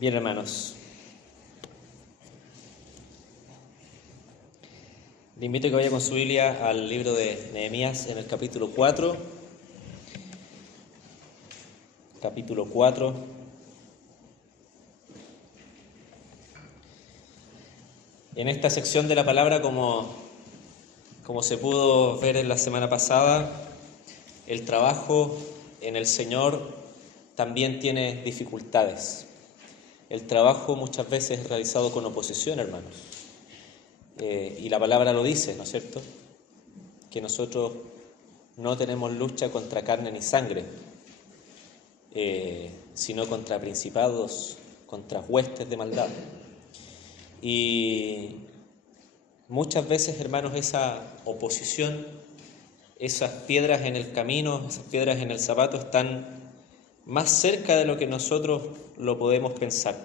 Bien, hermanos, le invito a que vaya con su Biblia al libro de Nehemías en el capítulo 4. Capítulo 4. En esta sección de la palabra, como se pudo ver en la semana pasada, el trabajo en el Señor también tiene dificultades. El trabajo muchas veces es realizado con oposición, hermanos. Y la palabra lo dice, ¿no es cierto? Que nosotros no tenemos lucha contra carne ni sangre, sino contra principados, contra huestes de maldad. Y muchas veces, hermanos, esa oposición, esas piedras en el camino, esas piedras en el zapato están más cerca de lo que nosotros lo podemos pensar.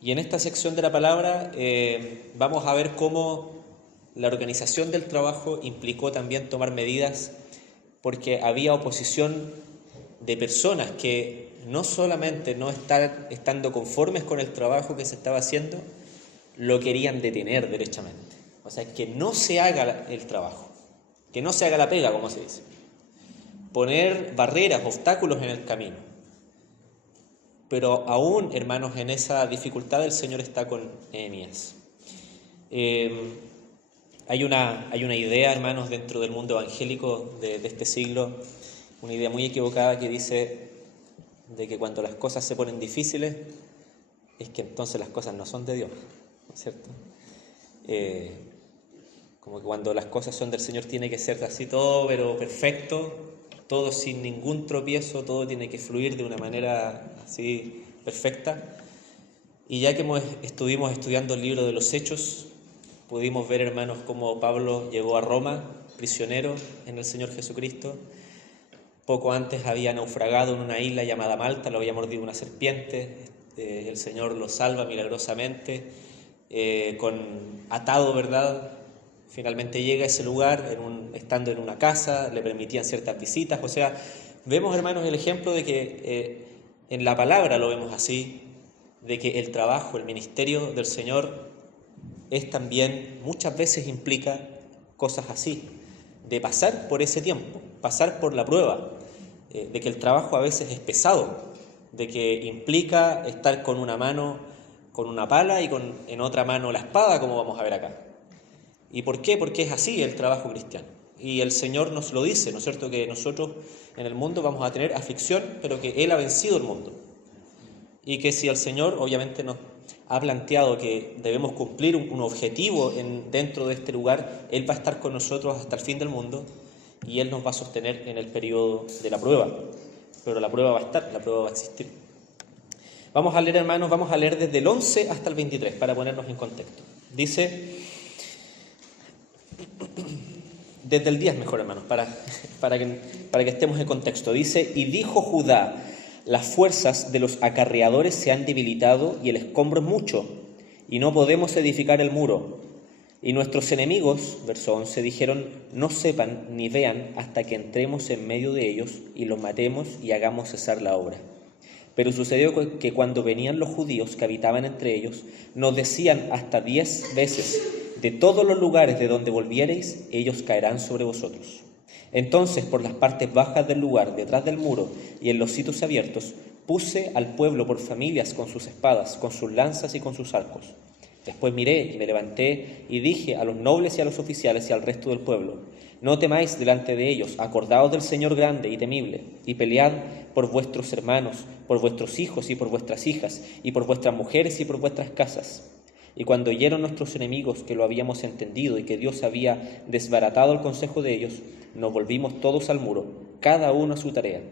Y en esta sección de la palabra vamos a ver cómo la organización del trabajo implicó también tomar medidas, porque había oposición de personas que no solamente no estando conformes con el trabajo que se estaba haciendo, lo querían detener derechamente. O sea, que no se haga el trabajo, que no se haga la pega, como se dice. Poner barreras, obstáculos en el camino. Pero aún, hermanos, en esa dificultad el Señor está con Nehemías. Hay una idea, hermanos, dentro del mundo evangélico de este siglo, una idea muy equivocada que dice de que cuando las cosas se ponen difíciles es que entonces las cosas no son de Dios, ¿no es cierto? Como que cuando las cosas son del Señor tiene que ser así todo, pero perfecto, todo sin ningún tropiezo, todo tiene que fluir de una manera así perfecta. Y ya que estuvimos estudiando el libro de los Hechos, pudimos ver, hermanos, cómo Pablo llegó a Roma, prisionero en el Señor Jesucristo. Poco antes había naufragado en una isla llamada Malta, lo había mordido una serpiente. El Señor lo salva milagrosamente, atado, ¿verdad? Finalmente llega a ese lugar, estando en una casa, le permitían ciertas visitas. O sea, vemos, hermanos, el ejemplo de que en la palabra lo vemos así, de que el trabajo, el ministerio del Señor es también, muchas veces implica cosas así, de pasar por ese tiempo, pasar por la prueba, de que el trabajo a veces es pesado, de que implica estar con una mano con una pala y en otra mano la espada, como vamos a ver acá. ¿Y por qué? Porque es así el trabajo cristiano. Y el Señor nos lo dice, ¿no es cierto?, que nosotros en el mundo vamos a tener aflicción, pero que Él ha vencido el mundo. Y que si el Señor obviamente nos ha planteado que debemos cumplir un objetivo dentro de este lugar, Él va a estar con nosotros hasta el fin del mundo y Él nos va a sostener en el periodo de la prueba. Pero la prueba va a estar, la prueba va a existir. Vamos a leer, hermanos, vamos a leer desde el 11 hasta el 23 para ponernos en contexto. Dice, desde el 10 mejor, hermanos, para que estemos en contexto. Dice, y dijo Judá, las fuerzas de los acarreadores se han debilitado y el escombro es mucho, y no podemos edificar el muro. Y nuestros enemigos, verso 11, dijeron, no sepan ni vean hasta que entremos en medio de ellos y los matemos y hagamos cesar la obra. Pero sucedió que cuando venían los judíos que habitaban entre ellos, nos decían hasta 10 veces, de todos los lugares de donde volviereis, ellos caerán sobre vosotros. Entonces, por las partes bajas del lugar, detrás del muro y en los sitios abiertos, puse al pueblo por familias con sus espadas, con sus lanzas y con sus arcos. Después miré y me levanté y dije a los nobles y a los oficiales y al resto del pueblo, no temáis delante de ellos, acordaos del Señor grande y temible, y pelead por vuestros hermanos, por vuestros hijos y por vuestras hijas, y por vuestras mujeres y por vuestras casas. Y cuando oyeron nuestros enemigos que lo habíamos entendido y que Dios había desbaratado el consejo de ellos, nos volvimos todos al muro, cada uno a su tarea.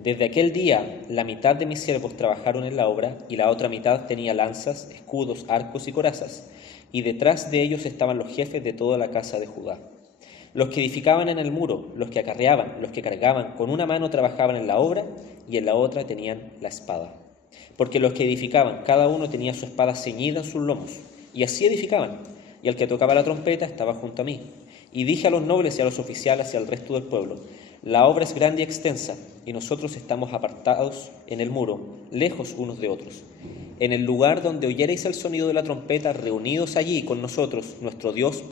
Desde aquel día, la mitad de mis siervos trabajaron en la obra y la otra mitad tenía lanzas, escudos, arcos y corazas, y detrás de ellos estaban los jefes de toda la casa de Judá. Los que edificaban en el muro, los que acarreaban, los que cargaban, con una mano trabajaban en la obra y en la otra tenían la espada. Porque los que edificaban, cada uno tenía su espada ceñida en sus lomos, y así edificaban, y el que tocaba la trompeta estaba junto a mí. Y dije a los nobles y a los oficiales y al resto del pueblo, La obra es grande y extensa, y nosotros estamos apartados en el muro, lejos unos de otros. En el lugar donde oyereis el sonido de la trompeta, reunidos allí con nosotros, nuestro Dios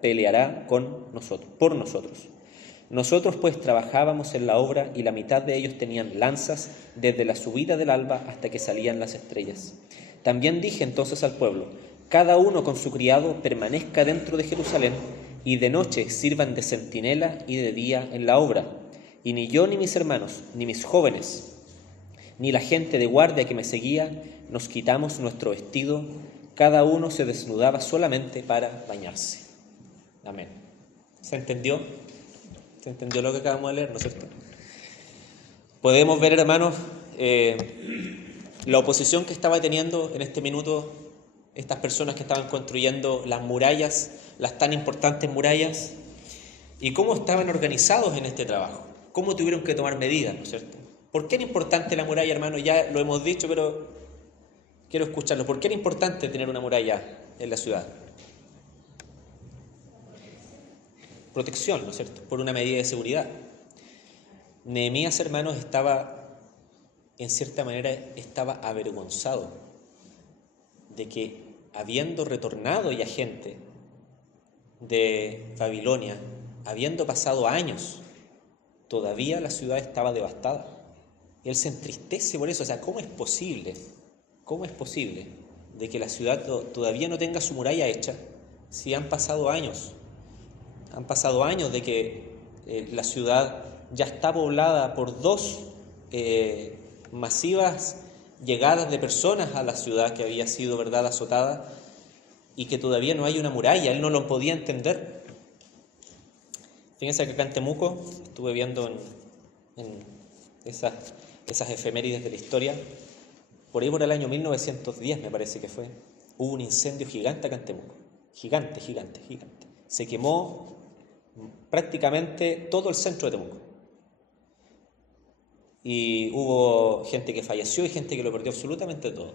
peleará por nosotros. Nosotros pues trabajábamos en la obra, y la mitad de ellos tenían lanzas desde la subida del alba hasta que salían las estrellas. También dije entonces al pueblo: cada uno con su criado permanezca dentro de Jerusalén, y de noche sirvan de centinela y de día en la obra. Y ni yo ni mis hermanos, ni mis jóvenes, ni la gente de guardia que me seguía, nos quitamos nuestro vestido, cada uno se desnudaba solamente para bañarse. Amén. ¿Se entendió? ¿Se entendió lo que acabamos de leer, no es cierto? Podemos ver, hermanos, la oposición que estaba teniendo en este minuto estas personas que estaban construyendo las murallas, las tan importantes murallas, y cómo estaban organizados en este trabajo, cómo tuvieron que tomar medidas, ¿no es cierto? ¿Por qué era importante la muralla, hermano? Ya lo hemos dicho, pero quiero escucharlo. ¿Por qué era importante tener una muralla en la ciudad? Protección, ¿no es cierto? Por una medida de seguridad. Nehemías, hermanos, en cierta manera, estaba avergonzado de que, habiendo retornado ya gente de Babilonia, habiendo pasado años, todavía la ciudad estaba devastada. Y él se entristece por eso. O sea, ¿cómo es posible de que la ciudad todavía no tenga su muralla hecha si han pasado años? Han pasado años de que la ciudad ya está poblada por dos masivas llegadas de personas a la ciudad que había sido, ¿verdad?, azotada, y que todavía no hay una muralla. Él no lo podía entender. Fíjense que acá en Temuco, estuve viendo en esas efemérides de la historia, por ahí por el año 1910 me parece que fue, hubo un incendio gigante acá en Temuco. Gigante. Se quemó prácticamente todo el centro de Temuco. Y hubo gente que falleció y gente que lo perdió absolutamente todo.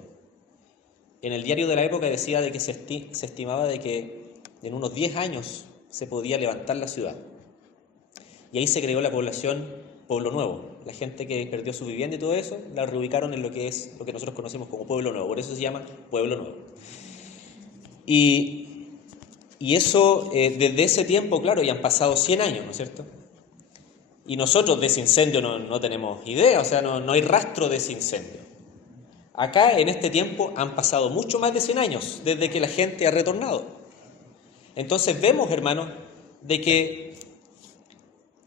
En el diario de la época decía de que se estimaba de que en unos 10 años se podía levantar la ciudad. Y ahí se creó la población Pueblo Nuevo. La gente que perdió su vivienda y todo eso, la reubicaron en lo que nosotros conocemos como Pueblo Nuevo. Por eso se llama Pueblo Nuevo. Y eso, desde ese tiempo, claro, ya han pasado 100 años, ¿no es cierto? Y nosotros de ese incendio no tenemos idea, o sea, no hay rastro de ese incendio. Acá, en este tiempo, han pasado mucho más de 100 años desde que la gente ha retornado. Entonces vemos, hermanos, de que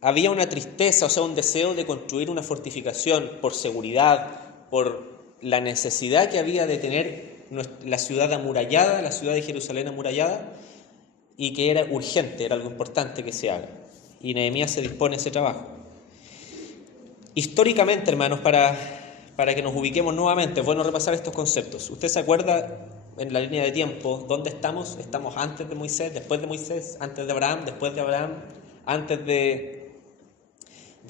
había una tristeza, o sea, un deseo de construir una fortificación por seguridad, por la necesidad que había de tener la ciudad amurallada, la ciudad de Jerusalén amurallada, y que era urgente, era algo importante que se haga. Y Nehemías se dispone a ese trabajo. Históricamente, hermanos, para que nos ubiquemos nuevamente, es bueno repasar estos conceptos. ¿Usted se acuerda en la línea de tiempo dónde estamos? ¿Estamos antes de Moisés, después de Moisés, antes de Abraham, después de Abraham, antes de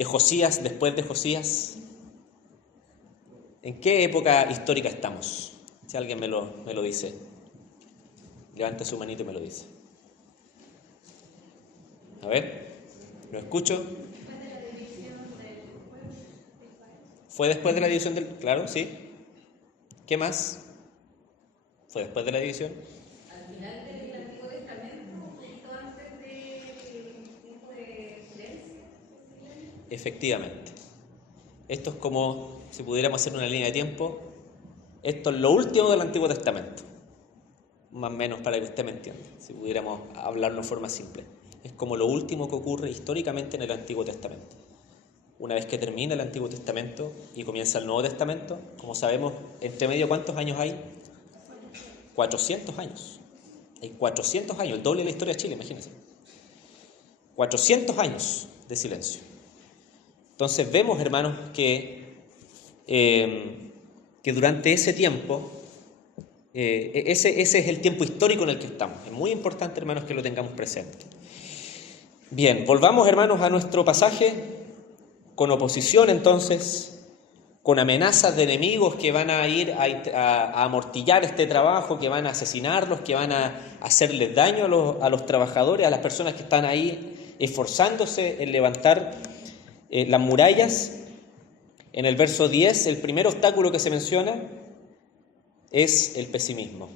Josías, después de Josías? ¿En qué época histórica estamos? Si alguien me lo dice, levante su manito y me lo dice. A ver, ¿lo escucho? ¿Fue después de la división del...? Claro, sí. ¿Qué más? ¿Fue después de la división? Al final del Antiguo Testamento, un poquito antes del tiempo de silencio. Efectivamente. Esto es como si pudiéramos hacer una línea de tiempo. Esto es lo último del Antiguo Testamento. Más o menos para que usted me entienda, si pudiéramos hablarlo de forma simple. Es como lo último que ocurre históricamente en el Antiguo Testamento. Una vez que termina el Antiguo Testamento y comienza el Nuevo Testamento, como sabemos, entre medio, ¿cuántos años hay? 400 años. Hay 400 años, el doble de la historia de Chile, imagínense. 400 años de silencio. Entonces vemos, hermanos, que durante ese tiempo, ese es el tiempo histórico en el que estamos. Es muy importante, hermanos, que lo tengamos presente. Bien, volvamos, hermanos, a nuestro pasaje. Con oposición, entonces, con amenazas de enemigos que van a ir a amortillar este trabajo, que van a asesinarlos, que van a hacerles daño a los trabajadores, a las personas que están ahí esforzándose en levantar las murallas. En el verso 10, el primer obstáculo que se menciona es el pesimismo.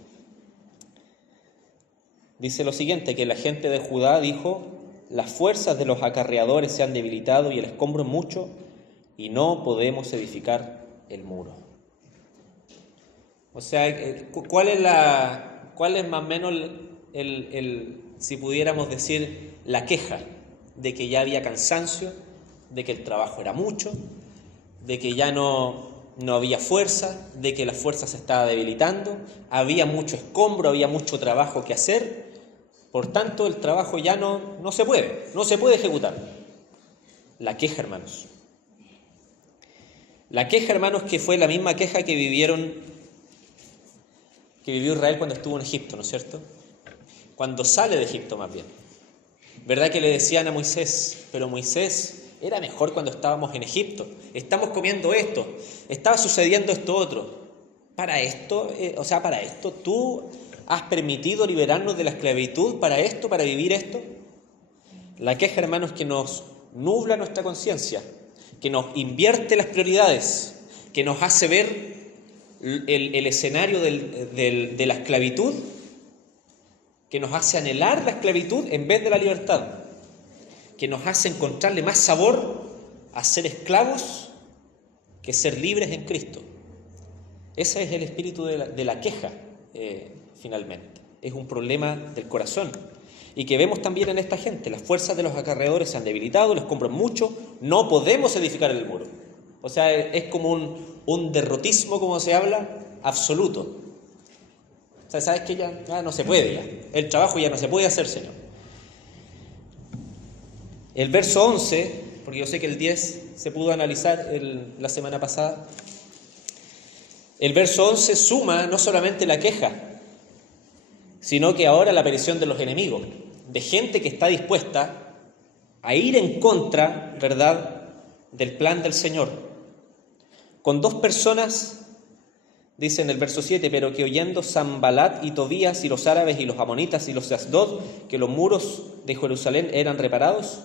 Dice lo siguiente, que la gente de Judá dijo: las fuerzas de los acarreadores se han debilitado y el escombro es mucho, y no podemos edificar el muro. O sea, ¿cuál es más o menos si pudiéramos decir, la queja? De que ya había cansancio, de que el trabajo era mucho, de que ya no había fuerza, de que la fuerza se estaba debilitando, había mucho escombro, había mucho trabajo que hacer, por tanto el trabajo ya no se puede ejecutar. La queja, hermanos. La queja, hermanos, que fue la misma queja que vivió Israel cuando estuvo en Egipto, ¿no es cierto? Cuando sale de Egipto, más bien. ¿Verdad que le decían a Moisés? Pero Moisés, era mejor cuando estábamos en Egipto. Estamos comiendo esto, estaba sucediendo esto otro. Para esto tú has permitido liberarnos de la esclavitud, para vivir esto. La queja, hermanos, que nos nubla nuestra conciencia, que nos invierte las prioridades, que nos hace ver el escenario de la esclavitud, que nos hace anhelar la esclavitud en vez de la libertad, que nos hace encontrarle más sabor a ser esclavos que ser libres en Cristo. Ese es el espíritu de la queja, finalmente. Es un problema del corazón. Y que vemos también en esta gente: las fuerzas de los acarreadores se han debilitado, les compran mucho, no podemos edificar el muro. O sea, es como un derrotismo, como se habla, absoluto. O sea, sabes que ya no se puede, ya. El trabajo ya no se puede hacer, Señor. El verso 11, porque yo sé que el 10 se pudo analizar la semana pasada. El verso 11 suma no solamente la queja, sino que ahora la aparición de los enemigos, de gente que está dispuesta a ir en contra, ¿verdad?, del plan del Señor. Con dos personas, dice en el verso 7, pero que oyendo Sanbalat y Tobías y los árabes y los amonitas y los de Asdod, que los muros de Jerusalén eran reparados,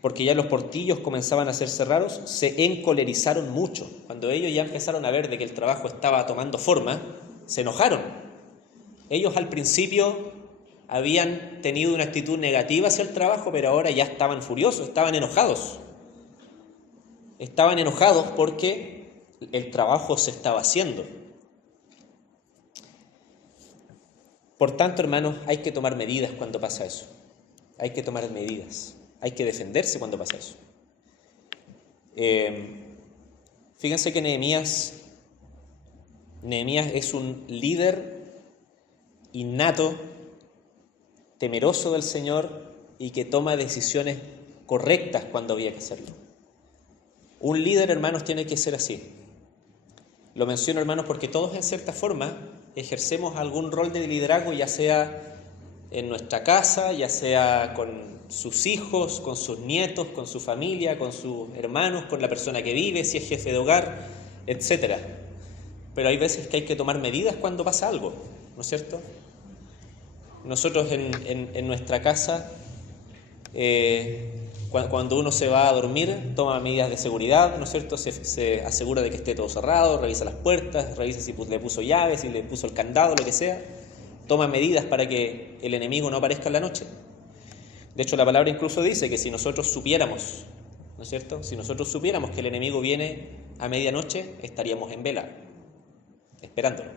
porque ya los portillos comenzaban a ser cerrados, se encolerizaron mucho. Cuando ellos ya empezaron a ver de que el trabajo estaba tomando forma, se enojaron. Ellos al principio habían tenido una actitud negativa hacia el trabajo, pero ahora ya estaban furiosos, estaban enojados. Estaban enojados porque el trabajo se estaba haciendo. Por tanto, hermanos, hay que tomar medidas cuando pasa eso. Hay que tomar medidas. Hay que defenderse cuando pasa eso. Fíjense que Nehemías es un líder innato, temeroso del Señor y que toma decisiones correctas cuando había que hacerlo. Un líder, hermanos, tiene que ser así. Lo menciono, hermanos, porque todos en cierta forma ejercemos algún rol de liderazgo, ya sea en nuestra casa, ya sea con sus hijos, con sus nietos, con su familia, con sus hermanos, con la persona que vive, si es jefe de hogar, etc. Pero hay veces que hay que tomar medidas cuando pasa algo, ¿no es cierto? Nosotros en nuestra casa, cuando uno se va a dormir, toma medidas de seguridad, ¿no es cierto? Se asegura de que esté todo cerrado, revisa las puertas, revisa si le puso llaves, si le puso el candado, lo que sea. Toma medidas para que el enemigo no aparezca en la noche. De hecho, la palabra incluso dice que si nosotros supiéramos, ¿no es cierto? Si nosotros supiéramos que el enemigo viene a medianoche, estaríamos en vela, esperándolo.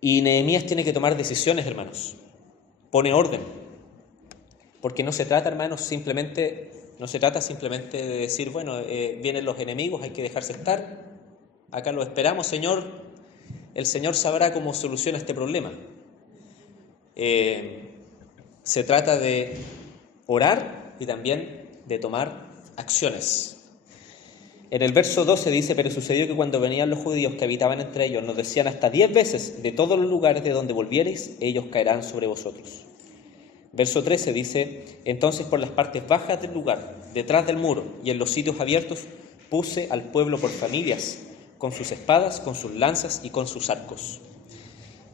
Y Nehemías tiene que tomar decisiones, hermanos. Pone orden. Porque no se trata, hermanos, simplemente de decir, bueno, vienen los enemigos, hay que dejarse estar. Acá lo esperamos, Señor. El Señor sabrá cómo soluciona este problema. Se trata de orar y también de tomar acciones. En el verso 12 dice: pero sucedió que cuando venían los judíos que habitaban entre ellos, nos decían hasta 10 veces: de todos los lugares de donde volviereis, ellos caerán sobre vosotros. Verso 13 dice: entonces por las partes bajas del lugar, detrás del muro y en los sitios abiertos, puse al pueblo por familias, con sus espadas, con sus lanzas y con sus arcos.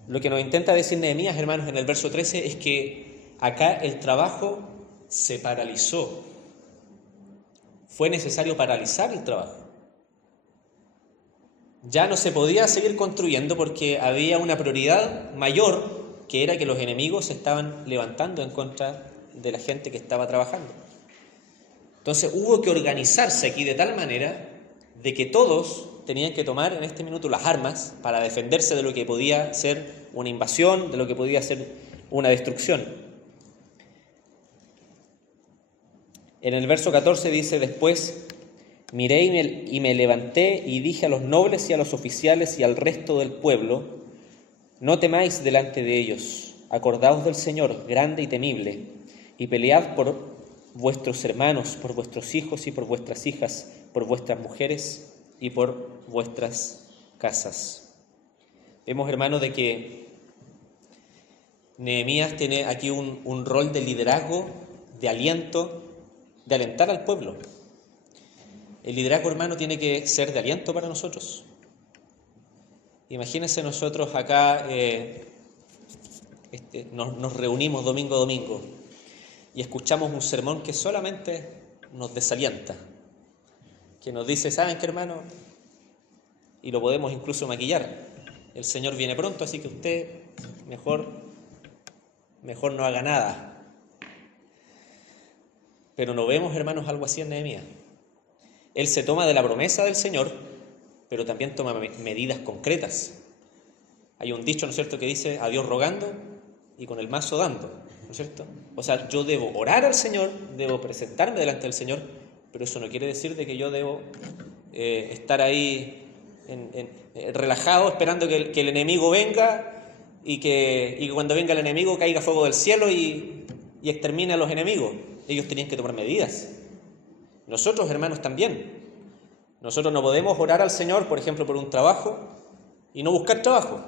Lo que nos intenta decir Nehemías, hermanos, en el verso 13 es que acá el trabajo se paralizó. Fue necesario paralizar el trabajo. Ya no se podía seguir construyendo porque había una prioridad mayor, que era que los enemigos se estaban levantando en contra de la gente que estaba trabajando. Entonces hubo que organizarse aquí de tal manera de que todos tenían que tomar en este minuto las armas para defenderse de lo que podía ser una invasión, de lo que podía ser una destrucción. En el verso 14 dice: después miré y me levanté y dije a los nobles y a los oficiales y al resto del pueblo: no temáis delante de ellos, acordaos del Señor grande y temible, y pelead por vuestros hermanos, por vuestros hijos y por vuestras hijas, por vuestras mujeres y por vuestras casas. Vemos, hermanos, de que Nehemías tiene aquí un rol de liderazgo, de aliento, de alentar al pueblo. El liderazgo, hermano, tiene que ser de aliento para nosotros. Imagínense nosotros acá, nos reunimos domingo a domingo y escuchamos un sermón que solamente nos desalienta, que nos dice: ¿saben qué, hermano? Y lo podemos incluso maquillar: el Señor viene pronto, así que usted mejor no haga nada. Pero no vemos, hermanos, algo así en Nehemías. Él se toma de la promesa del Señor, pero también toma medidas concretas. Hay un dicho, ¿no es cierto?, que dice: a Dios rogando y con el mazo dando, ¿no es cierto? O sea, yo debo orar al Señor, debo presentarme delante del Señor, pero eso no quiere decir de que yo debo estar ahí relajado esperando que el enemigo venga y que cuando venga el enemigo caiga fuego del cielo y extermine a los enemigos. Ellos tenían que tomar medidas. Nosotros, hermanos, también. Nosotros no podemos orar al Señor, por ejemplo, por un trabajo y no buscar trabajo.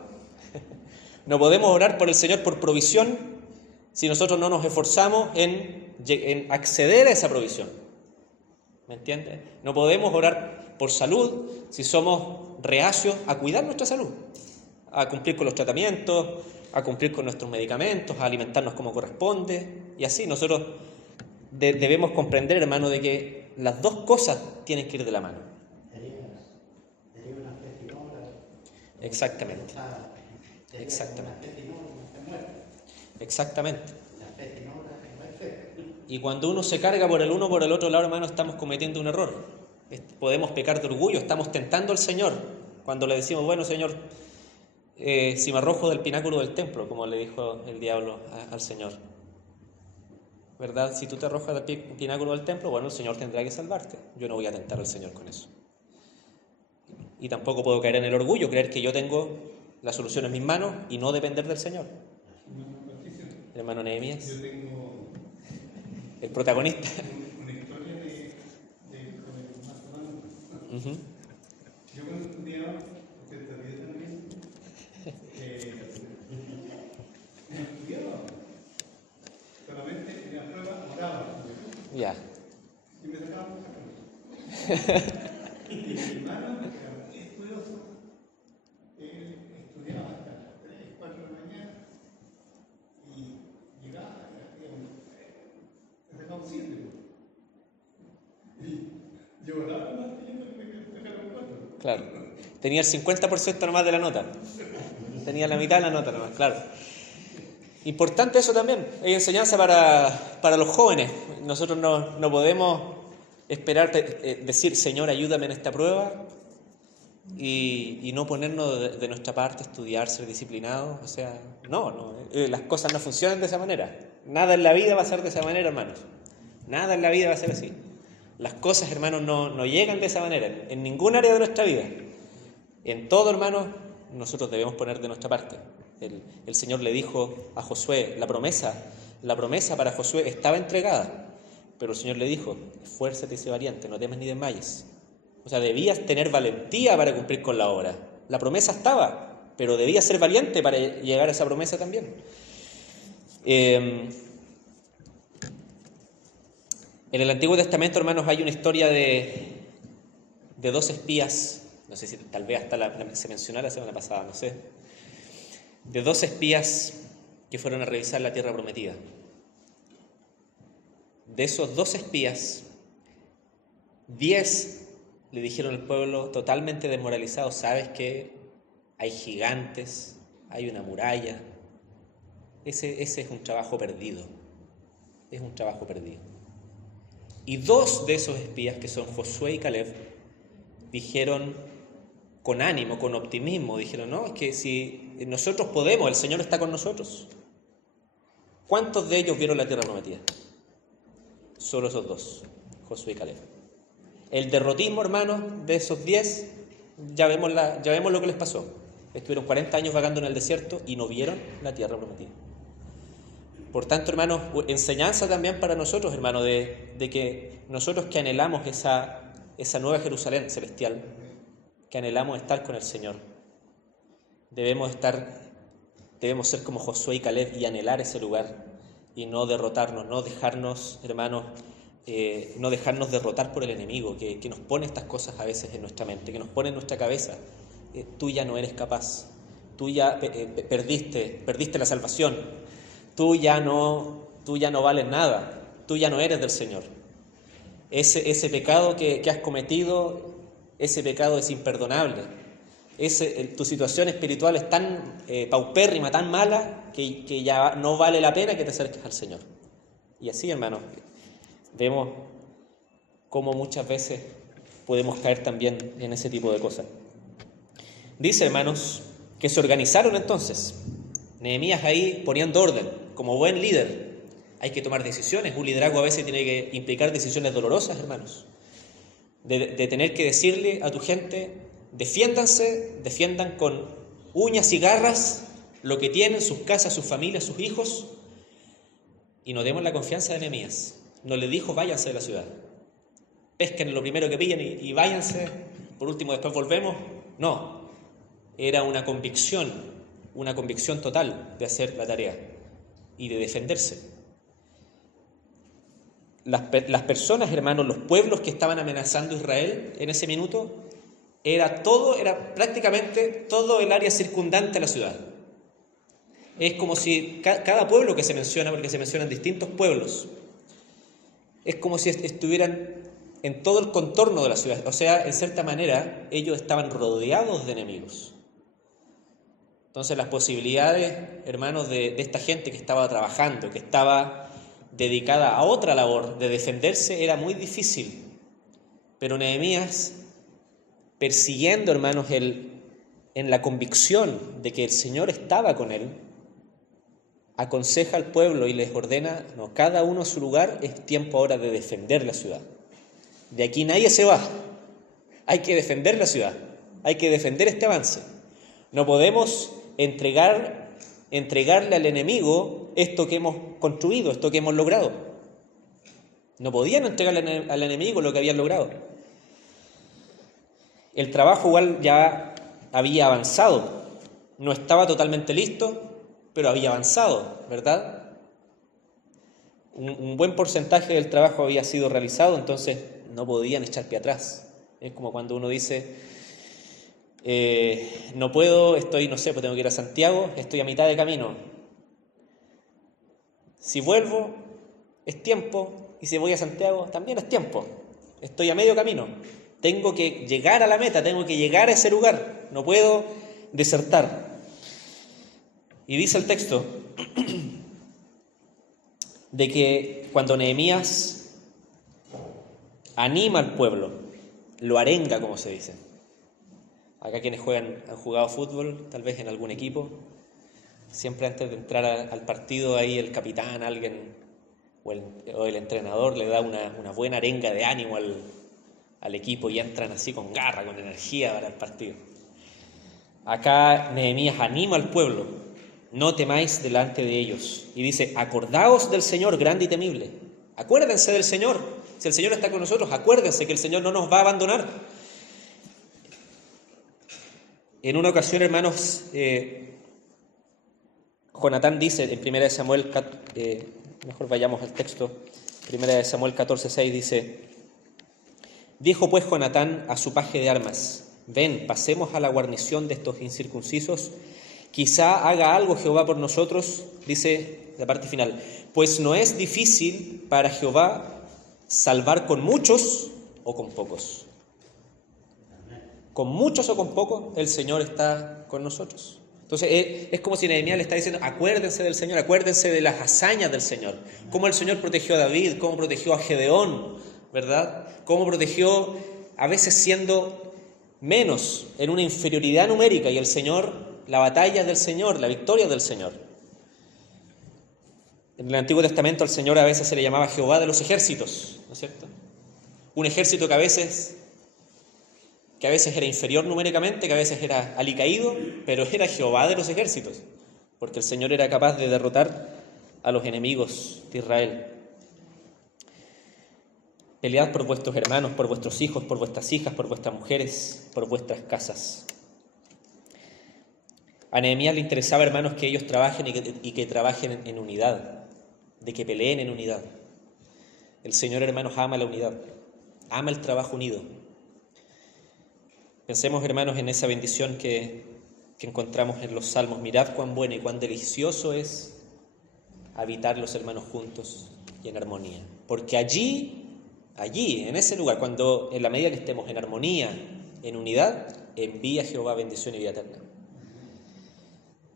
No podemos orar por el Señor por provisión si nosotros no nos esforzamos en acceder a esa provisión. ¿Me entiendes? No podemos orar por salud si somos reacios a cuidar nuestra salud, a cumplir con los tratamientos, a cumplir con nuestros medicamentos, a alimentarnos como corresponde. Y así nosotros debemos comprender, hermano, de que las dos cosas tienen que ir de la mano. Exactamente. Exactamente. Y cuando uno se carga por el uno o por el otro lado, hermano, estamos cometiendo un error. Podemos pecar de orgullo, estamos tentando al Señor cuando le decimos: bueno, Señor, si me arrojo del pináculo del templo, como le dijo el diablo al Señor, ¿verdad? Si tú te arrojas del pináculo del templo, bueno, el Señor tendrá que salvarte. Yo no voy a tentar al Señor con eso. Y tampoco puedo caer en el orgullo, creer que yo tengo la solución en mis manos y no depender del Señor. Hermano Nehemías, yo tengo el protagonista. una historia con el más. Uh-huh. Yo cuando estudiaba, usted sabía también, no estudiaba, solamente en la prueba oraba. Ya. Y me sacaba muchas cosas. Y mi hermano, que era estudioso, él estudiaba hasta las 3, 4 de la mañana y llegaba y sacaba un 7. Y yo oraba más pidiendo que me sacara un 4. Claro. Tenía el 50% nomás de la nota. Tenía la mitad de la nota nomás, claro. Importante eso también. Hay enseñanza para los jóvenes. Nosotros no podemos esperar decir: Señor, ayúdame en esta prueba, y no ponernos de nuestra parte, estudiar, ser disciplinados. O sea, no, las cosas no funcionan de esa manera. Nada en la vida va a ser de esa manera, hermanos. Nada en la vida va a ser así. Las cosas, hermanos, no llegan de esa manera, en ningún área de nuestra vida. En todo, hermanos, nosotros debemos poner de nuestra parte. El Señor le dijo a Josué, la promesa para Josué estaba entregada, pero el Señor le dijo: esfuérzate y sé valiente, no temas ni desmayes. O sea, debías tener valentía para cumplir con la obra. La promesa estaba, pero debías ser valiente para llegar a esa promesa también. En el Antiguo Testamento, hermanos, hay una historia de 2 espías. No sé si tal vez hasta se mencionó la semana pasada, no sé. De 2 espías que fueron a revisar la tierra prometida. De esos 2 espías, 10 le dijeron al pueblo totalmente desmoralizado: ¿sabes qué? Hay gigantes, hay una muralla. Ese es un trabajo perdido. Es un trabajo perdido. Y 2 de esos espías, que son Josué y Caleb, dijeron con ánimo, con optimismo, dijeron: no, es que si nosotros podemos, el Señor está con nosotros. ¿Cuántos de ellos vieron la tierra prometida? Solo esos 2, Josué y Caleb. El derrotismo, hermanos, de esos 10, ya vemos lo que les pasó. Estuvieron 40 años vagando en el desierto y no vieron la tierra prometida. Por tanto, hermanos, enseñanza también para nosotros, hermanos, de que nosotros que anhelamos esa nueva Jerusalén celestial, que anhelamos estar con el Señor, debemos ser como Josué y Caleb y anhelar ese lugar y no derrotarnos, no dejarnos, hermanos, no dejarnos derrotar por el enemigo que nos pone estas cosas a veces en nuestra mente, que nos pone en nuestra cabeza. Tú ya no eres capaz, tú ya perdiste la salvación, tú ya no vales nada, tú ya no eres del Señor. Ese pecado que has cometido, ese pecado es imperdonable. Tu situación espiritual es tan paupérrima, tan mala, que ya no vale la pena que te acerques al Señor. Y así, hermanos, vemos cómo muchas veces podemos caer también en ese tipo de cosas. Dice, hermanos, que se organizaron entonces. Nehemías ahí poniendo orden, como buen líder. Hay que tomar decisiones. Un liderazgo a veces tiene que implicar decisiones dolorosas, hermanos. De tener que decirle a tu gente: defiendan con uñas y garras lo que tienen, sus casas, sus familias, sus hijos. Y no demos la confianza de Nehemías. No le dijo: váyanse de la ciudad, pesquen lo primero que pillen y váyanse, por último después volvemos. No, era una convicción total de hacer la tarea y de defenderse. Las personas, hermanos, los pueblos que estaban amenazando a Israel en ese minuto, era prácticamente todo el área circundante a la ciudad. Es como si cada pueblo que se menciona, porque se mencionan distintos pueblos, es como si estuvieran en todo el contorno de la ciudad. O sea, en cierta manera, ellos estaban rodeados de enemigos. Entonces, las posibilidades, hermanos, de esta gente que estaba trabajando, que estaba dedicada a otra labor de defenderse, era muy difícil. Pero Nehemías, persiguiendo, hermanos, en la convicción de que el Señor estaba con él, aconseja al pueblo y les ordena: no, cada uno a su lugar, es tiempo ahora de defender la ciudad. De aquí nadie se va. Hay que defender la ciudad. Hay que defender este avance. No podemos entregarle al enemigo esto que hemos construido, esto que hemos logrado. No podían entregarle al enemigo lo que habían logrado. El trabajo igual ya había avanzado. No estaba totalmente listo, pero había avanzado, ¿verdad? Un buen porcentaje del trabajo había sido realizado, entonces no podían echar pie atrás. Es como cuando uno dice: no puedo, tengo que ir a Santiago, estoy a mitad de camino. Si vuelvo, es tiempo, y si voy a Santiago, también es tiempo. Estoy a medio camino. Tengo que llegar a la meta, tengo que llegar a ese lugar. No puedo desertar. Y dice el texto de que cuando Nehemías anima al pueblo, lo arenga, como se dice. Acá quienes han jugado fútbol, tal vez en algún equipo, siempre antes de entrar al partido, ahí el capitán, alguien o el entrenador le da una buena arenga de ánimo al equipo y entran así con garra, con energía para el partido. Acá Nehemías anima al pueblo: no temáis delante de ellos. Y dice: acordaos del Señor grande y temible. Acuérdense del Señor. Si el Señor está con nosotros, acuérdense que el Señor no nos va a abandonar. En una ocasión, hermanos, Jonatán dice en 1 Samuel, mejor vayamos al texto, 1 Samuel 14:6 dice: dijo pues Jonatán a su paje de armas: ven, pasemos a la guarnición de estos incircuncisos Quizá haga algo Jehová por nosotros, dice la parte final, pues no es difícil para Jehová salvar con muchos o con pocos. Con muchos o con pocos, el Señor está con nosotros. Entonces es como si Nehemías le está diciendo, acuérdense del Señor, acuérdense de las hazañas del Señor. Cómo el Señor protegió a David, cómo protegió a Gedeón, ¿verdad? Cómo protegió, a veces siendo menos, en una inferioridad numérica, y el Señor, la batalla del Señor, la victoria del Señor. En el Antiguo Testamento al Señor a veces se le llamaba Jehová de los ejércitos, ¿no es cierto? Un ejército que a veces era inferior numéricamente, que a veces era alicaído, pero era Jehová de los ejércitos, porque el Señor era capaz de derrotar a los enemigos de Israel. Pelead por vuestros hermanos, por vuestros hijos, por vuestras hijas, por vuestras mujeres, por vuestras casas. A Nehemías le interesaba, hermanos, que ellos trabajen y que trabajen en unidad, de que peleen en unidad. El Señor, hermanos, ama la unidad, ama el trabajo unido. Pensemos, hermanos, en esa bendición que encontramos en los Salmos. Mirad cuán bueno y cuán delicioso es habitar los hermanos juntos y en armonía. Porque allí, en ese lugar, cuando en la medida que estemos en armonía, en unidad, envía Jehová bendición y vida eterna.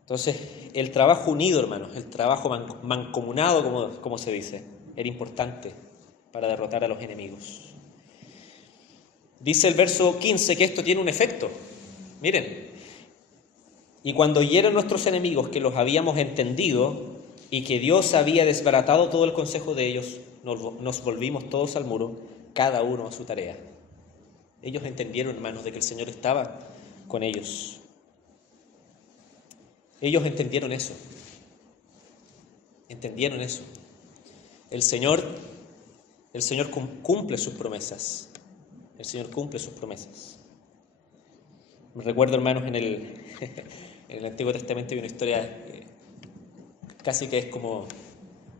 Entonces, el trabajo unido, hermanos, el trabajo mancomunado, como se dice, era importante para derrotar a los enemigos. Dice el verso 15 que esto tiene un efecto. Miren, y cuando oyeron nuestros enemigos que los habíamos entendido y que Dios había desbaratado todo el consejo de ellos, nos volvimos todos al muro, cada uno a su tarea. Ellos entendieron, hermanos, de que el Señor estaba con ellos. Ellos entendieron eso. Entendieron eso. El Señor cumple sus promesas. El Señor cumple sus promesas. Me recuerdo, hermanos, en el Antiguo Testamento hay una historia casi que es como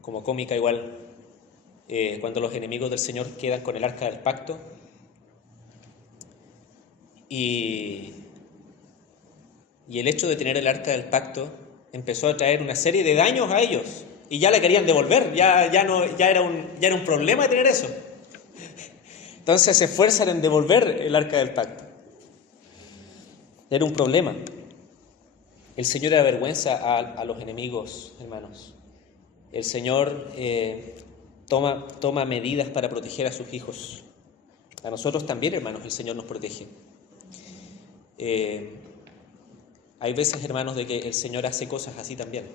cómica igual, cuando los enemigos del Señor quedan con el arca del pacto y el hecho de tener el arca del pacto empezó a traer una serie de daños a ellos y ya la querían devolver, ya era un problema tener eso. Entonces se esfuerzan en devolver el arca del pacto. Era un problema. El Señor avergüenza a los enemigos, hermanos. El Señor toma medidas para proteger a sus hijos. A nosotros también, hermanos, el Señor nos protege. Hay veces, hermanos, de que el Señor hace cosas así también,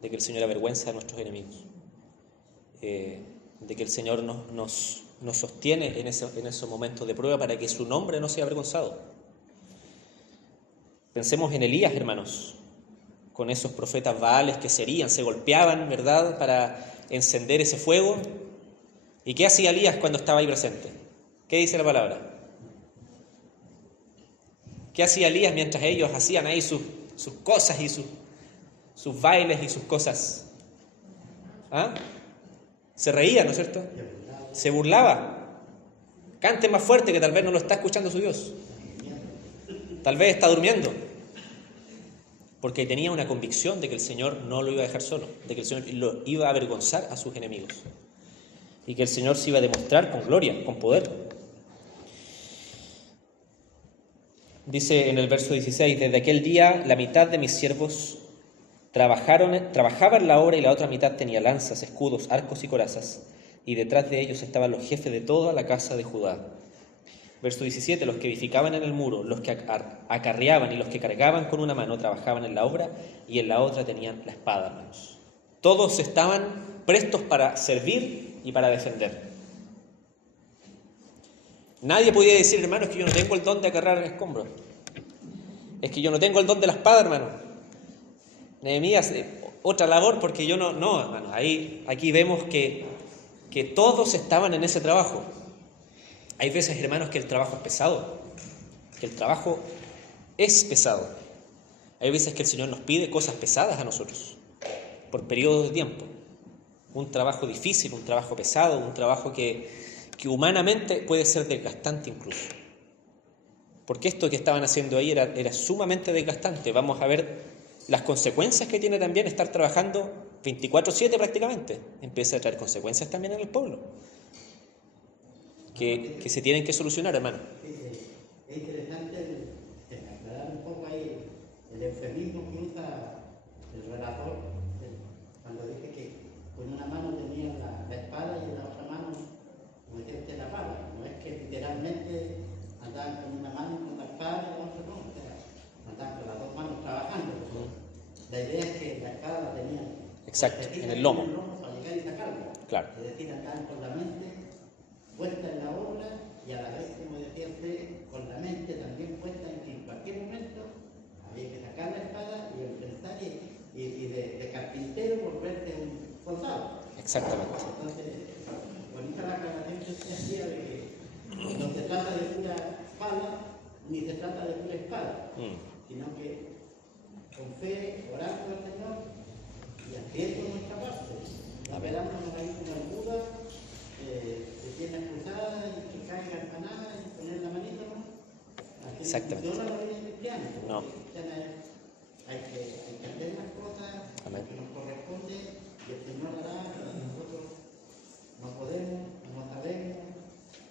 de que el Señor avergüenza a nuestros enemigos, de que el Señor nos sostiene en esos momentos de prueba para que su nombre no sea avergonzado. Pensemos en Elías, hermanos, con esos profetas baales que se golpeaban, ¿verdad?, para encender ese fuego. ¿Y qué hacía Elías cuando estaba ahí presente? ¿Qué dice la palabra? ¿Qué hacía Elías mientras ellos hacían ahí sus cosas y sus bailes y sus cosas? ¿Ah? Se reía, ¿no es cierto? Se burlaba. Cante más fuerte, que tal vez no lo está escuchando su Dios. Tal vez está durmiendo. Porque tenía una convicción de que el Señor no lo iba a dejar solo, de que el Señor lo iba a avergonzar a sus enemigos. Y que el Señor se iba a demostrar con gloria, con poder. Dice en el verso 16, desde aquel día la mitad de mis siervos trabajaban la obra y la otra mitad tenía lanzas, escudos, arcos y corazas. Y detrás de ellos estaban los jefes de toda la casa de Judá. Verso 17, los que edificaban en el muro, los que acarreaban y los que cargaban con una mano trabajaban en la obra y en la otra tenían la espada, hermanos. Todos estaban prestos para servir y para defender. Nadie podía decir, hermano, es que yo no tengo el don de acarrear el escombro. Es que yo no tengo el don de la espada, hermano. Nehemías, otra labor, porque yo no, hermano. Aquí vemos que todos estaban en ese trabajo. Hay veces, hermanos, que el trabajo es pesado. Que el trabajo es pesado. Hay veces que el Señor nos pide cosas pesadas a nosotros, por periodos de tiempo. Un trabajo difícil, un trabajo pesado, un trabajo que humanamente puede ser desgastante incluso. Porque esto que estaban haciendo ahí era sumamente desgastante. Vamos a ver las consecuencias que tiene también estar trabajando 24/7 prácticamente. Empieza a traer consecuencias también en el pueblo, que se tienen que solucionar, hermano. Es interesante aclarar un poco ahí el eufemismo que usa el relator cuando dice que con una mano tenía la espada y en la otra mano, como decía usted, la pala. No es que literalmente andaban con una mano con la espada y la otra no, o sea, andaban con las dos manos trabajando. La idea es que la espada la tenían Exacto, en el lomo. para llegar y sacarla. Claro. Es decir, andaban con la mente puesta en la obra y a la vez, como decía usted, con la mente también puesta en que en cualquier momento había que sacar la espada y enfrentar y de carpintero volverse un soldado. Exactamente. Entonces, bonita la aclaración que usted hacía de que no se trata de pura pala ni se trata de pura espada, sino que con fe, orando al Señor y haciendo nuestra parte, esperándonos ahí con la duda, de piernas cruzadas y que caiga empanada y poner la manita, ¿no? Exactamente. No la vida cristiana, No. cristiana hay que hacer las cosas que nos corresponde y el Señor hará, nosotros no podemos, no sabemos,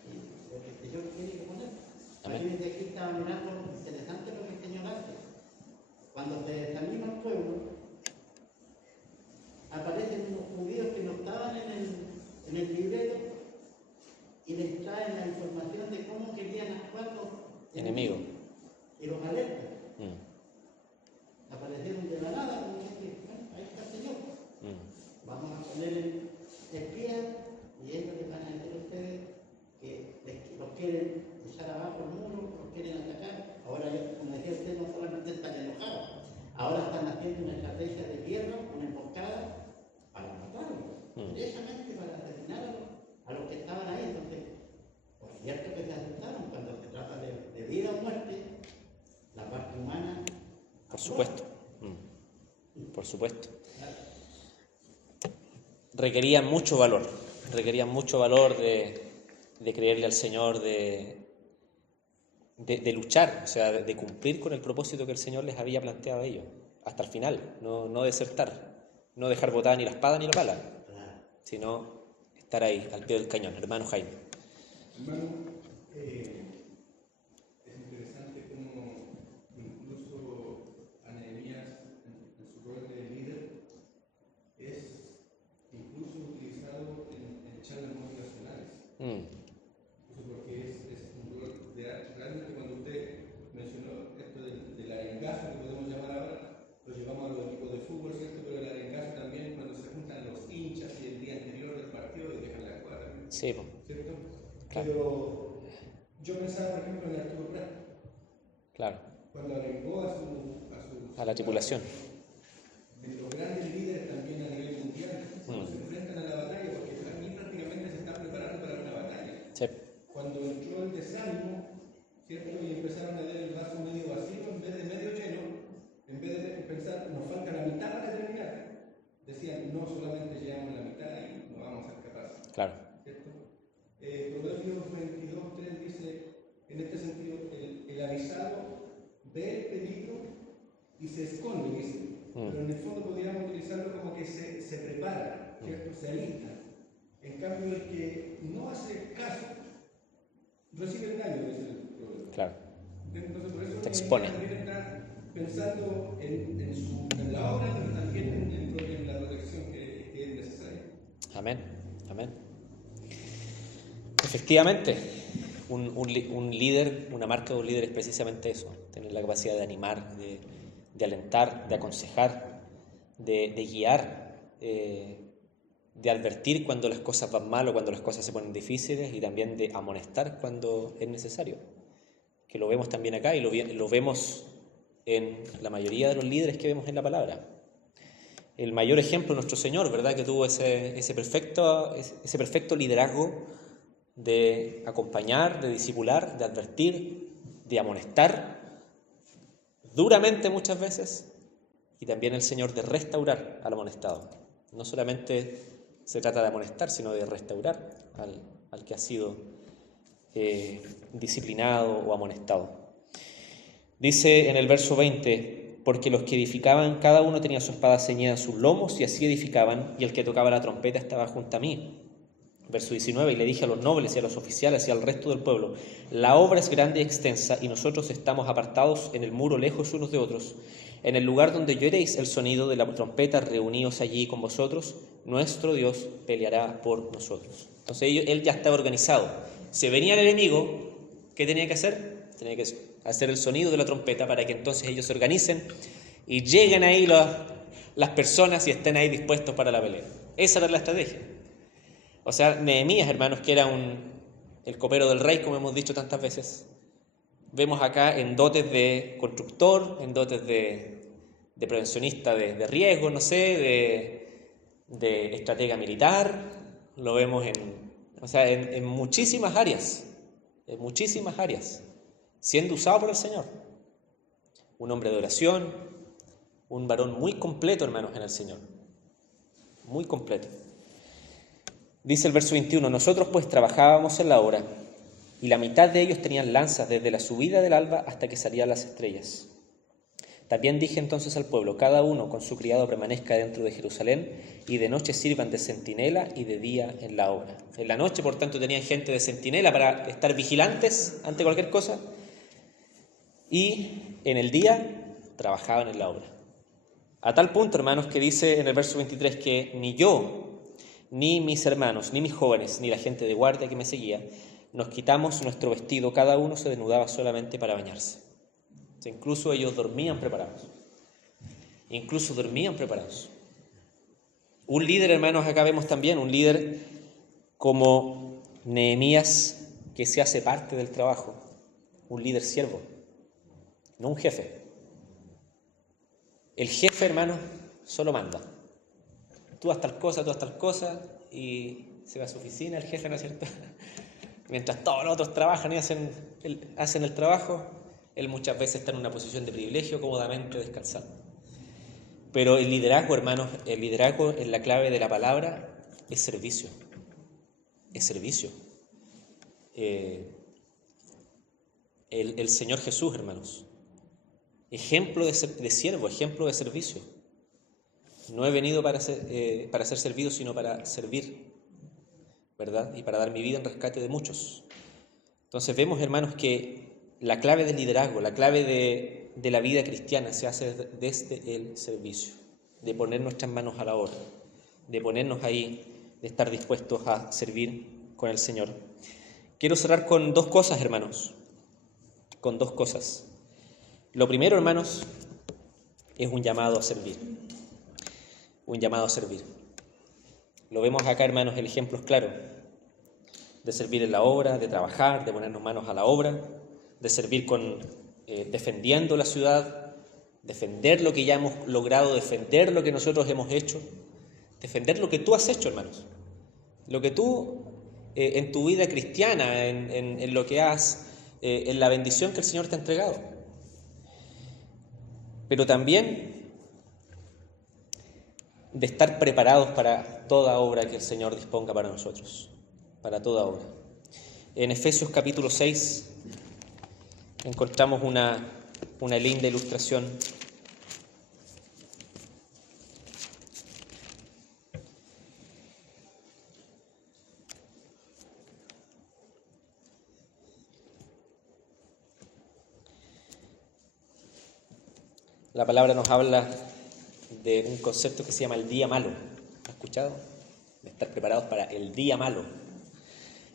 y lo que el Señor quiere que poner. Aquí desde aquí estaba mirando interesante lo que el Señor hace. Cuando se desanima el pueblo, aparecen unos judíos que no estaban en el libreto y les traen la información de cómo querían actuar los Enemigos. y los alertan. Aparecieron de la nada, como decir, bueno, ahí está el Señor. Vamos a poner espías y ellos les van a decir a ustedes que los quieren echar abajo el muro, los quieren atacar. Ahora, como decía usted, no solamente están enojados, ahora están haciendo una estrategia de guerra, una emboscada para matarlos, directamente para asesinar a los que estaban ahí. Entonces, por cierto que se asustaron cuando se trata de vida o muerte, la parte humana. Por supuesto. Por supuesto. Requerían mucho valor de creerle al Señor, de luchar, o sea, de cumplir con el propósito que el Señor les había planteado a ellos, hasta el final, no desertar, no dejar botada ni la espada ni la pala, sino estar ahí, al pie del cañón. Hermano Jaime. Hermano, es interesante cómo incluso a Nehemías, en su rol de líder, es incluso utilizado en charlas motivacionales. Porque es un rol realmente cuando usted mencionó esto del arengazo, que podemos llamar ahora, lo llevamos a los equipos de fútbol, ¿cierto? Pero el arengazo también cuando se juntan los hinchas y el día anterior del partido y dejan la escuadra, Sí, ¿cierto? claro. Pero yo pensaba, por ejemplo, en Arturo Prat, Claro. cuando arengó A la tripulación. en los grandes líderes también a nivel mundial, cuando se enfrentan a la batalla, porque aquí prácticamente se están preparando para una batalla. Sí. Cuando entró el desánimo, ¿cierto? Y empezaron a ver el vaso medio vacío en vez de medio lleno, en vez de pensar, nos falta la mitad para terminar, decían, no solamente llegamos a la mitad y no vamos a ser capaces. Claro. ¿Cierto? Proverbios 22:3 dice, en este sentido, el avisado ve el peligro y se esconde, dice. Pero en el fondo podríamos utilizarlo como que se prepara, ¿cierto? Se alista. En cambio, el que no hace caso recibe el daño, dice el proverbio. Claro. Entonces, por eso Se expone. también está pensando en la obra, pero también en la protección que es necesaria. Amén. Amén. Efectivamente, un líder, una marca de un líder es precisamente eso, tener la capacidad de animar, de alentar, de aconsejar, de guiar, de advertir cuando las cosas van mal o cuando las cosas se ponen difíciles y también de amonestar cuando es necesario. Que lo vemos también acá y lo vemos en la mayoría de los líderes que vemos en la palabra. El mayor ejemplo, nuestro Señor, ¿verdad? Que tuvo ese perfecto liderazgo de acompañar, de discipular, de advertir, de amonestar duramente muchas veces, y también el Señor de restaurar al amonestado. No solamente se trata de amonestar, sino de restaurar al que ha sido disciplinado o amonestado. Dice en el verso 20, porque los que edificaban, cada uno tenía su espada ceñida en sus lomos, y así edificaban, y el que tocaba la trompeta estaba junto a mí. Verso 19, y le dije a los nobles y a los oficiales y al resto del pueblo, la obra es grande y extensa, y nosotros estamos apartados en el muro, lejos unos de otros. En el lugar donde oyereis el sonido de la trompeta, reuníos allí con vosotros, nuestro Dios peleará por nosotros. Entonces él ya estaba organizado. Si venía el enemigo, ¿qué tenía que hacer? Tenía que hacer el sonido de la trompeta para que entonces ellos se organicen y lleguen ahí las personas y estén ahí dispuestos para la pelea. Esa era la estrategia. O sea, Nehemías, hermanos, que era el copero del rey, como hemos dicho tantas veces, vemos acá en dotes de constructor, en dotes de prevencionista de riesgo, no sé, de estratega militar, lo vemos en muchísimas áreas, siendo usado por el Señor. Un hombre de oración, un varón muy completo, hermanos, en el Señor, muy completo. Dice el verso 21, nosotros pues trabajábamos en la obra, y la mitad de ellos tenían lanzas desde la subida del alba hasta que salían las estrellas. También dije entonces al pueblo, cada uno con su criado permanezca dentro de Jerusalén, y de noche sirvan de centinela y de día en la obra. En la noche, por tanto, tenían gente de centinela para estar vigilantes ante cualquier cosa, y en el día trabajaban en la obra. A tal punto, hermanos, que dice en el verso 23 que ni yo, ni mis hermanos, ni mis jóvenes, ni la gente de guardia que me seguía, nos quitamos nuestro vestido, cada uno se desnudaba solamente para bañarse. O sea, incluso ellos dormían preparados. Un líder, hermanos, acá vemos también, un líder como Nehemías, que se hace parte del trabajo, un líder siervo, no un jefe. El jefe, hermanos, solo manda. Tú haz tal cosa, y se va a su oficina el jefe, ¿no es cierto? Mientras todos los otros trabajan y hacen el trabajo, él muchas veces está en una posición de privilegio, cómodamente descansando. Pero el liderazgo, hermanos, en la clave de la palabra es servicio. Es servicio. El Señor Jesús, hermanos, ejemplo de siervo, ejemplo de servicio. No he venido para ser servido, sino para servir, ¿verdad? Y para dar mi vida en rescate de muchos. Entonces vemos, hermanos, que la clave del liderazgo, la clave de la vida cristiana se hace desde el servicio, de poner nuestras manos a la obra, de ponernos ahí, de estar dispuestos a servir con el Señor. Quiero cerrar con dos cosas, hermanos, con dos cosas. Lo primero, hermanos, es un llamado a servir. Un llamado a servir. Lo vemos acá, hermanos, el ejemplo es claro. De servir en la obra, de trabajar, de ponernos manos a la obra, de servir defendiendo la ciudad, defender lo que ya hemos logrado, defender lo que nosotros hemos hecho, defender lo que tú has hecho, hermanos. Lo que tú, en tu vida cristiana, en lo que has, en la bendición que el Señor te ha entregado. Pero también de estar preparados para toda obra que el Señor disponga para nosotros, para toda obra. En Efesios capítulo 6 encontramos una linda ilustración. La palabra nos habla de un concepto que se llama el día malo. ¿Has escuchado? De estar preparados para el día malo.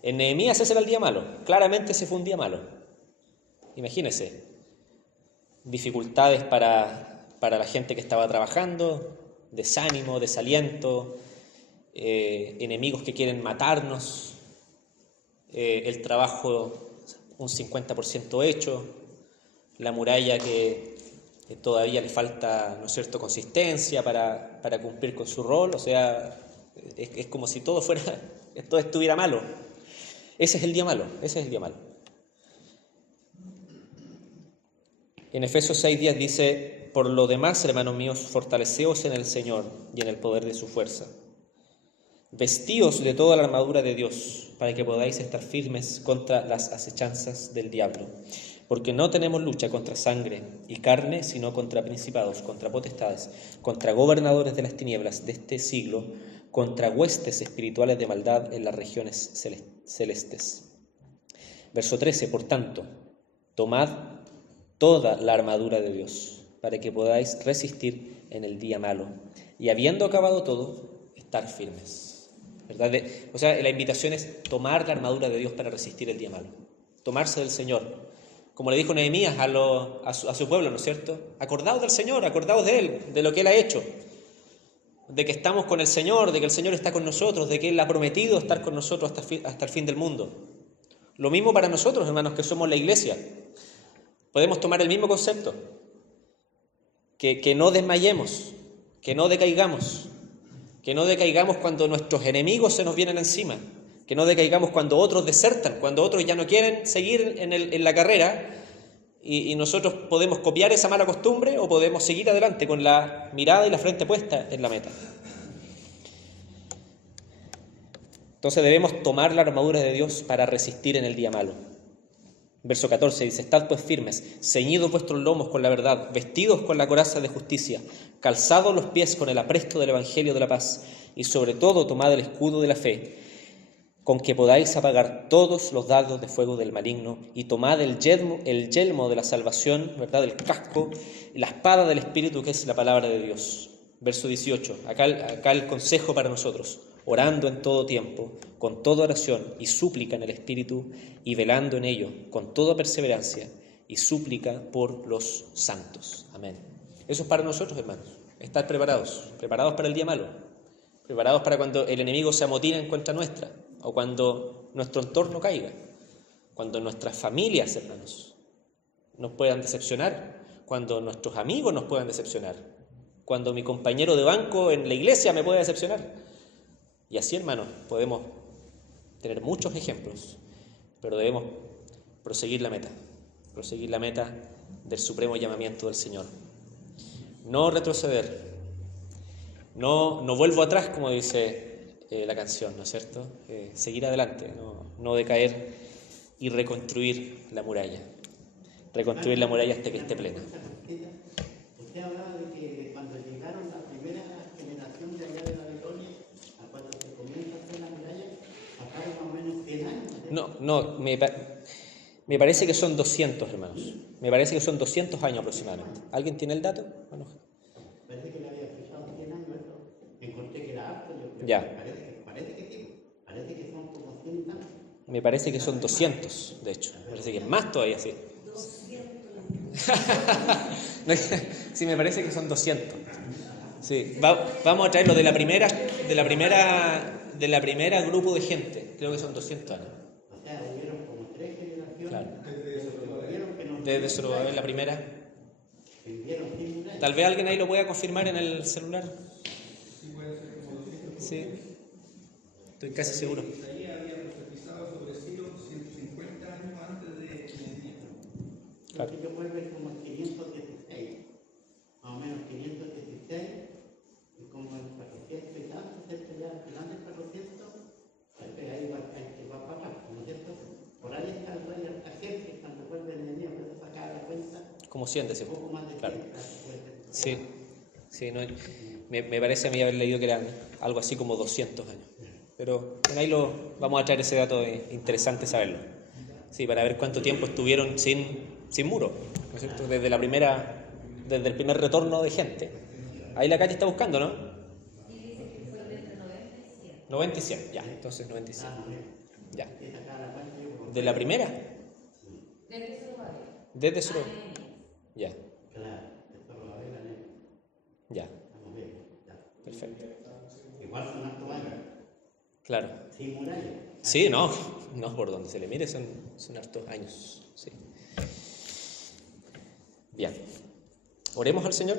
En Nehemías ese era el día malo. Claramente ese fue un día malo. Imagínense. Dificultades para la gente que estaba trabajando, desánimo, desaliento, enemigos que quieren matarnos, el trabajo un 50% hecho, la muralla que todavía le falta, ¿no es cierto?, consistencia para cumplir con su rol. O sea, es como si todo estuviera malo. Ese es el día malo. En Efesios 6:10 dice: por lo demás, hermanos míos, fortaleceos en el Señor y en el poder de su fuerza. Vestíos de toda la armadura de Dios, para que podáis estar firmes contra las acechanzas del diablo. Porque no tenemos lucha contra sangre y carne, sino contra principados, contra potestades, contra gobernadores de las tinieblas de este siglo, contra huestes espirituales de maldad en las regiones celestes. Verso 13, por tanto, tomad toda la armadura de Dios, para que podáis resistir en el día malo, y habiendo acabado todo, estar firmes. ¿Verdad? O sea, la invitación es tomar la armadura de Dios para resistir el día malo, tomarse del Señor. Como le dijo Nehemías a su pueblo, ¿no es cierto? Acordaos del Señor, acordaos de Él, de lo que Él ha hecho, de que estamos con el Señor, de que el Señor está con nosotros, de que Él ha prometido estar con nosotros hasta el fin del mundo. Lo mismo para nosotros, hermanos, que somos la iglesia. Podemos tomar el mismo concepto, que no desmayemos, que no decaigamos cuando nuestros enemigos se nos vienen encima, que no decaigamos cuando otros desertan, cuando otros ya no quieren seguir en la carrera, y nosotros podemos copiar esa mala costumbre o podemos seguir adelante con la mirada y la frente puesta en la meta. Entonces debemos tomar la armadura de Dios para resistir en el día malo. Verso 14 dice: estad pues firmes, ceñidos vuestros lomos con la verdad, vestidos con la coraza de justicia, calzados los pies con el apresto del evangelio de la paz, y sobre todo tomad el escudo de la fe, con que podáis apagar todos los dardos de fuego del maligno, y tomad el yelmo de la salvación, ¿verdad?, el casco, la espada del Espíritu, que es la palabra de Dios. Verso 18, acá el consejo para nosotros: orando en todo tiempo, con toda oración y súplica en el Espíritu, y velando en ello con toda perseverancia y súplica por los santos. Amén. Eso es para nosotros, hermanos, estar preparados para el día malo, preparados para cuando el enemigo se amotine en contra nuestra, o cuando nuestro entorno caiga, cuando nuestras familias, hermanos, nos puedan decepcionar, cuando nuestros amigos nos puedan decepcionar, cuando mi compañero de banco en la iglesia me pueda decepcionar. Y así, hermanos, podemos tener muchos ejemplos, pero debemos proseguir la meta del supremo llamamiento del Señor. No retroceder, no vuelvo atrás, como dice la canción, ¿no es cierto? Seguir adelante, no decaer, y reconstruir la muralla hasta que esté plena. Usted hablaba de que cuando llegaron la primera generación de allá de Babilonia, a cuando se comienza a hacer la muralla, pasaron más o menos 100 años. No, me parece que son 200, hermanos. Me parece que son 200 años aproximadamente. ¿Alguien tiene el dato? Bueno. Parece que le había fijado 100 años, eso. Encontré que era harto, yo creo. Ya. Parece que son como 100 años. Me parece que son 200, de hecho. Me parece que es más todavía, sí. 200. Sí, me parece que son 200. Sí. Vamos a traerlo de la primera grupo de gente. Creo que son 200 años. O sea, hubieron como 3 generaciones. Claro. Desde Desde Zorobabel, la primera. vivieron sin muralla. Tal vez alguien ahí lo pueda confirmar en el celular. Sí, puede ser como 200. Sí. Estoy casi seguro. Isaías había profetizado sobre Ciro 150 años antes de Nehemías. Claro. Yo vuelvo como en 516, más o menos 516, y como en 400 y tanto, cerca ya al final del 400, ahí va para acá, ¿no es cierto? Por ahí está el rey Artajerjes, cuando vuelve Nehemías, puede sacar la cuenta. Como 100, decimos. Un poco más de 100, Claro. puede ser. Sí, no, me parece a mí haber leído que eran algo así como 200 años. Pero ahí vamos a traer ese dato, interesante saberlo. Sí, para ver cuánto tiempo estuvieron sin muro, ¿no es cierto? Desde el primer retorno de gente. Ahí la calle está buscando, ¿no? Y dice que fue entre 90 y 100. 90 y 100, ya, entonces 90 y 100. Ya. Y sacar la cuenta, yo como- ¿De la primera? Desde Zorobabel. Desde Soro. Ya, Claro, esto lo va a ver la ley. ya, Vamos a ver, ya. perfecto. Igual son hartos años, Claro. sin muralla. Sí, no, por donde se le mire son hartos años. Sí. Bien. ¿Oremos al Señor?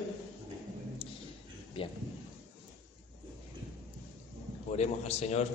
Bien. Oremos al Señor.